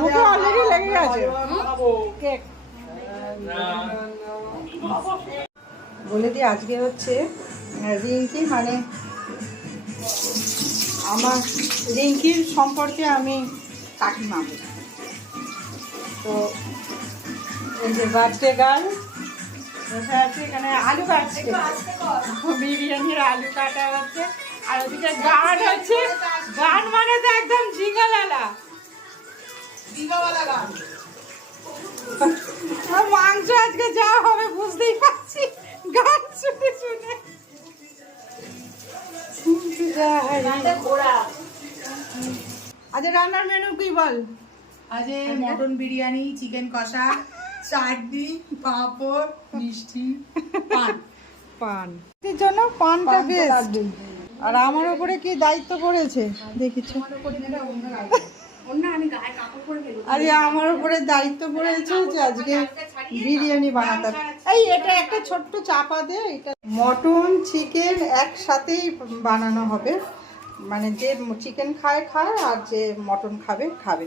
মুখে অলরেডি লেগে গেছে কেক। বলে দিই আজকে হচ্ছে রিঙ্কি, মানে আমার রিঙ্কির সম্পর্কে আমি কাকিমা। তো এই যে বার্থডে গার্ল বসে আছে এখানে, আলু কাটছে, বিরিয়ানির আলু কাটা হচ্ছে। আর ওদিকে গান হচ্ছে, গান মানে তো একদম ঝিঙ্গালালা গান। মাংস আজকে যা হবে বুঝতেই পারছি গান শুনে শুনে। আজ রান্নার মেনু কি বল? আজ মটন বিরিয়ানি, চিকেন কষা, চাটনি, পাঁপড়, মিষ্টি, পান। পান এর জন্য পানটা বেস্ট। আর আমার উপরে কি দায়িত্ব পড়েছে দেখিছো? আরে আমার উপরে দায়িত্ব পড়েছে যে আজকে বিরিয়ানি বানাতে। এই এটা একটা ছোট্ট চাপা দে, এটা মটন চিকেন একসাথেই বানানো হবে, মানে যে চিকেন খায় খায় আর যে মটন খাবে খাবে।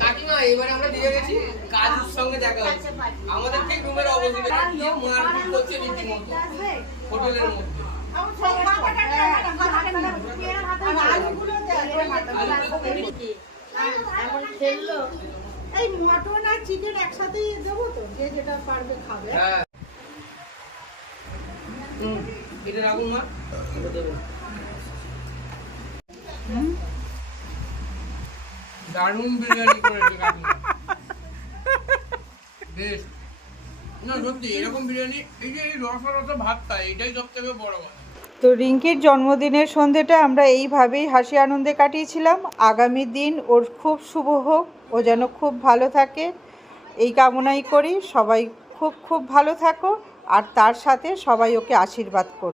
কাকিমা এবারে আমরা দিয়ে গেছি কাজুর সঙ্গে দেখা হচ্ছে আমাদের ঠিক রুমের অপোজিটে মারপিট করছে রীতিমতো হোটেলের মধ্যে। এই মটন আর চিকেন একসাথেই দেবো তো, যে যেটা পারবে খাবে। হ্যাঁ এটা রাখুন মা, এটা দেবো। দারুণ বিরিয়ানি করেছে কাকিমা, বেশ। না সত্যি এরকম বিরিয়ানি, এই যে এই রসা রসা ভাতটা, এটাই সব থেকে বড় কথা। তো রিঙ্কির জন্মদিনের সন্ধ্যেটা আমরা এইভাবেই হাসি আনন্দে কাটিয়েছিলাম। আগামী দিন ওর খুব শুভ হোক, ও যেন খুব ভালো থাকে এই কামনাই করি। সবাই খুব খুব ভালো থাকো, আর তার সাথে সবাই ওকে আশীর্বাদ করো।